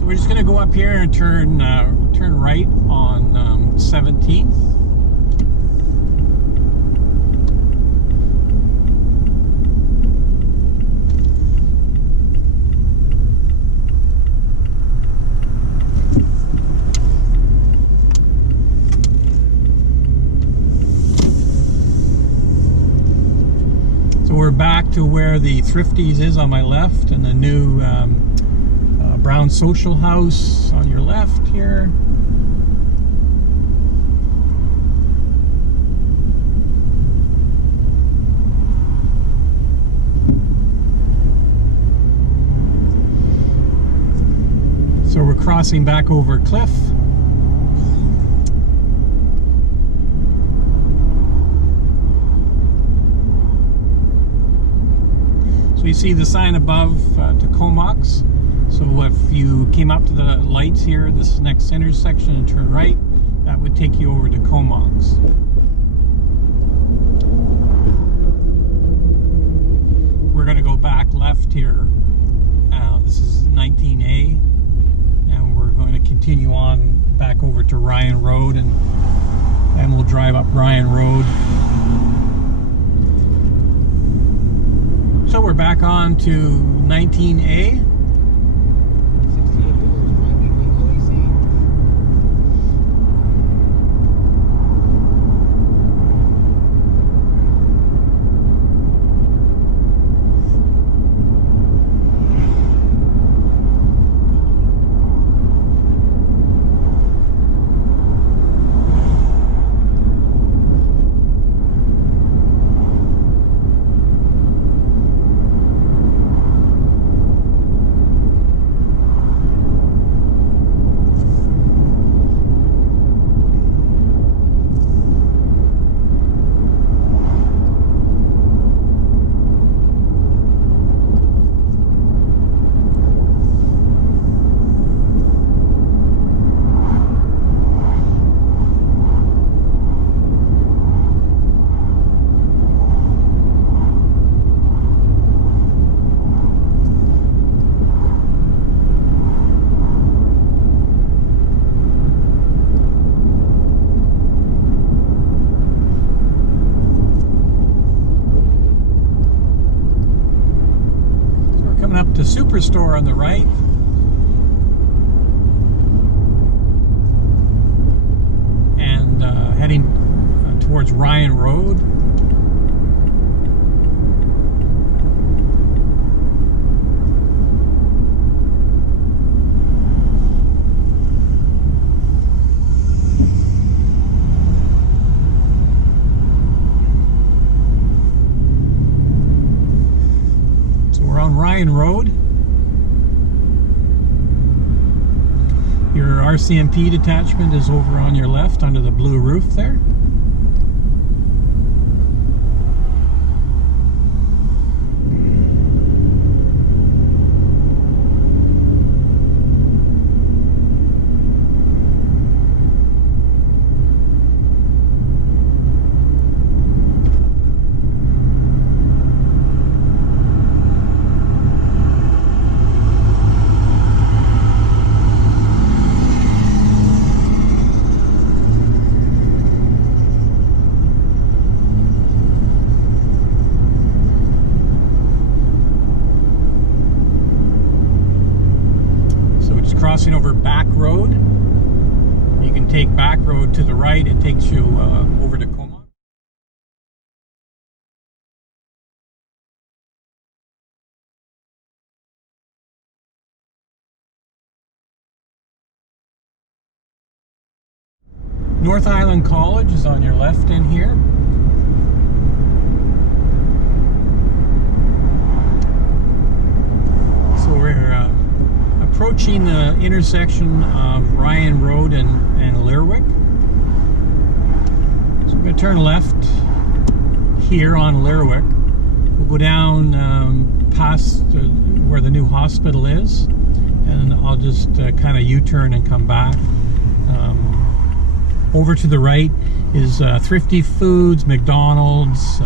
So we're just going to go up here and turn right on 17th. So we're back to where the Thrifties is on my left, and the new brown social house on your left here. So we're crossing back over a cliff. So you see the sign above to Comox. So if you came up to the lights here, this next intersection, and turn right, that would take you over to Comox. We're going to go back left here. This is 19A, and we're going to continue on back over to Ryan Road, and we'll drive up Ryan Road. So we're back on to 19A. Up to Superstore on the right. And heading towards Ryan Road. Ryan Road. Your RCMP detachment is over on your left under the blue roof there. Crossing over Back Road. You can take Back Road to the right. It takes you over to Comox. North Island College is on your left in here. So we're approaching the intersection of Ryan Road and Lerwick. So we're going to turn left here on Lerwick. We'll go down past where the new hospital is, and I'll just kind of U-turn and come back. Over to the right is Thrifty Foods, McDonald's,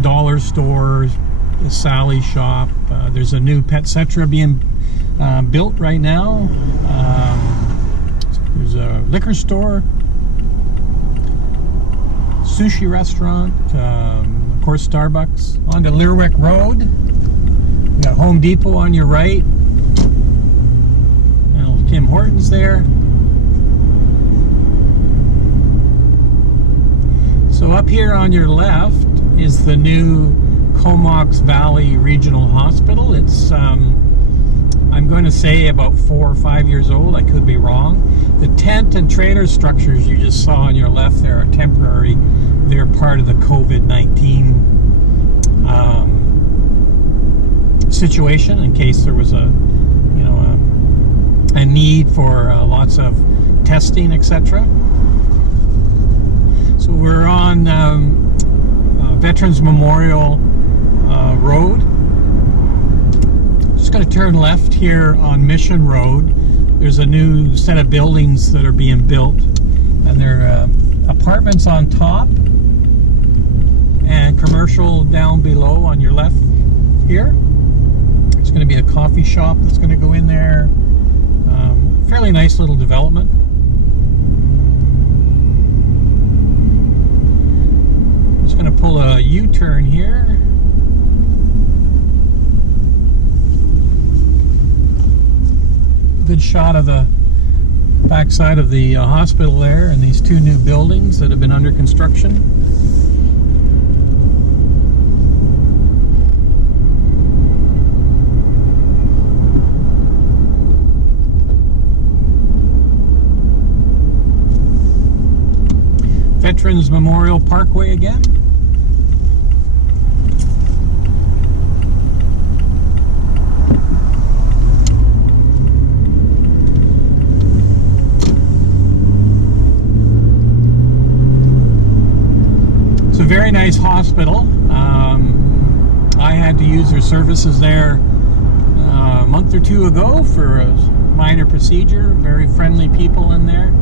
dollar stores, the Sally shop. There's a new Petcetra being built right now. There's a liquor store, sushi restaurant, of course Starbucks. On to Lerwick Road. We got Home Depot on your right. And Tim Hortons there. So up here on your left is the new Comox Valley Regional Hospital. It's I'm going to say about 4 or 5 years old. I could be wrong. The tent and trailer structures you just saw on your left there are temporary. They're part of the COVID-19 situation, in case there was a need for lots of testing, etc. So we're on Veterans Memorial Road. Just going to turn left here on Mission Road. There's a new set of buildings that are being built, and they're apartments on top and commercial down below on your left here. There's going to be a coffee shop that's going to go in there. Fairly nice little development. Just going to pull a U-turn here. Good shot of the backside of the hospital there, and these two new buildings that have been under construction. Veterans Memorial Parkway again. It's a very nice hospital. I had to use their services there a month or two ago for a minor procedure. Very friendly people in there.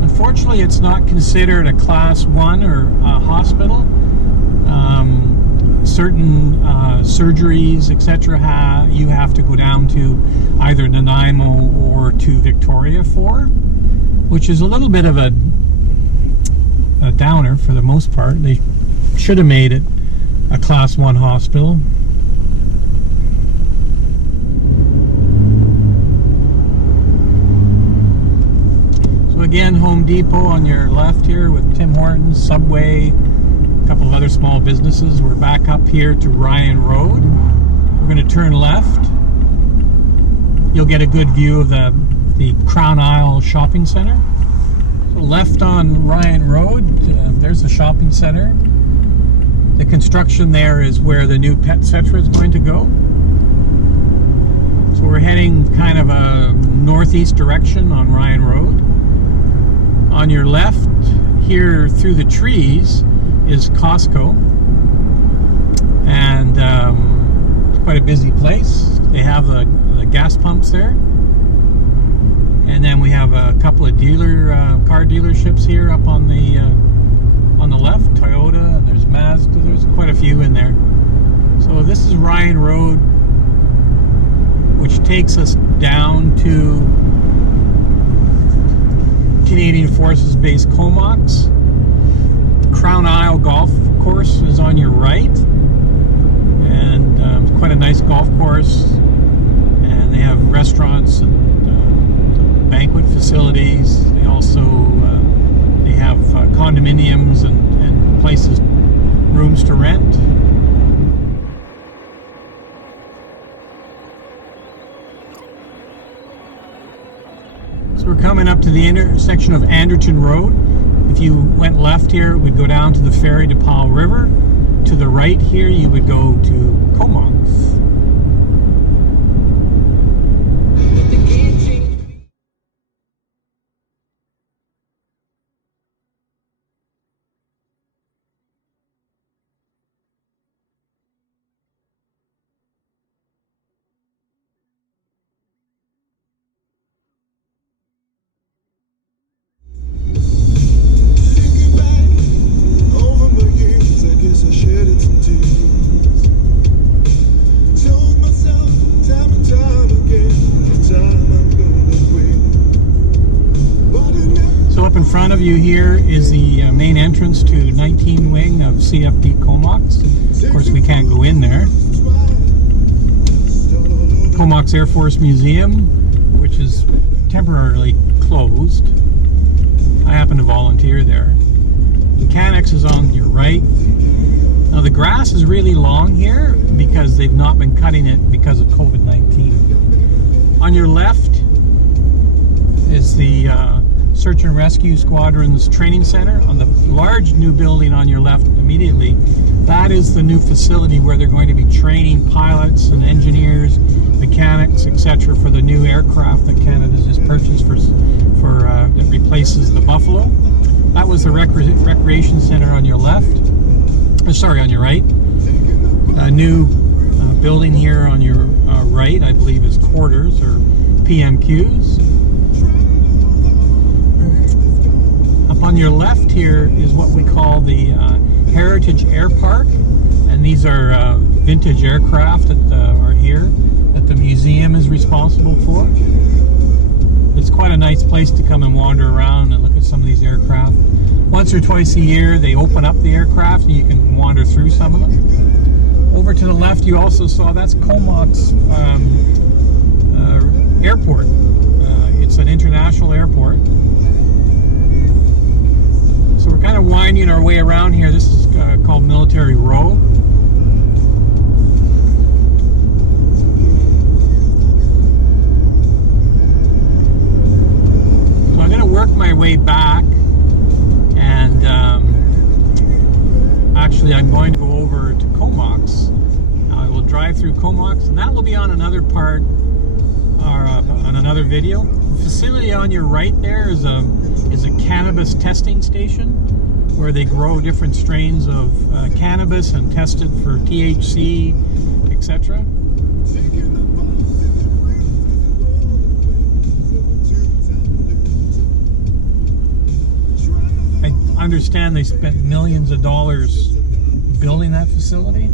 Unfortunately, it's not considered a class 1 or a hospital. Certain surgeries, etc., you have to go down to either Nanaimo or to Victoria for, which is a little bit of a downer for the most part. They should have made it a class 1 hospital. Again, Home Depot on your left here with Tim Hortons, Subway, a couple of other small businesses. We're back up here to Ryan Road. We're going to turn left. You'll get a good view of the Crown Isle Shopping Center. So left on Ryan Road, there's the shopping center. The construction there is where the new Pet Center is going to go. So we're heading kind of a northeast direction on Ryan Road. On your left, here through the trees, is Costco, and it's quite a busy place. They have the gas pumps there, and then we have a couple of car dealerships here up on the left. Toyota, and there's Mazda. There's quite a few in there. So this is Ryan Road, which takes us down to Canadian Forces Base Comox. Crown Isle Golf Course is on your right, and it's quite a nice golf course, and they have restaurants and banquet facilities. They also they have condominiums and places, rooms to rent. So we're coming up to the intersection of Anderton Road. If you went left here, we'd go down to the ferry to Powell River. To the right here, you would go to Comox. front of you here is the main entrance to 19 wing of CFD Comox. Of course, we can't go in there. Comox Air Force Museum, which is temporarily closed. I happen to volunteer there. Mechanics is on your right. Now the grass is really long here because they've not been cutting it because of COVID-19. On your left is the Search and Rescue Squadrons Training Center. On the large new building on your left immediately, that is the new facility where they're going to be training pilots and engineers, mechanics, etc. for the new aircraft that Canada's just purchased for that replaces the Buffalo. That was the recreation center on your left. Sorry, on your right. A new building here on your right, I believe, is quarters or PMQs. Up on your left here is what we call the Heritage Air Park, and these are vintage aircraft that are here that the museum is responsible for. It's quite a nice place to come and wander around and look at some of these aircraft. Once or twice a year they open up the aircraft and you can wander through some of them. Over to the left you also saw, that's Comox Airport. It's an international airport. So we're kind of winding our way around here. This is called Military Row. So I'm going to work my way back, and actually I'm going to go over to Comox. I will drive through Comox, and that will be on another part, or on another video. The facility on your right there is a cannabis testing station where they grow different strains of cannabis and test it for THC, etc. I understand they spent millions of dollars building that facility.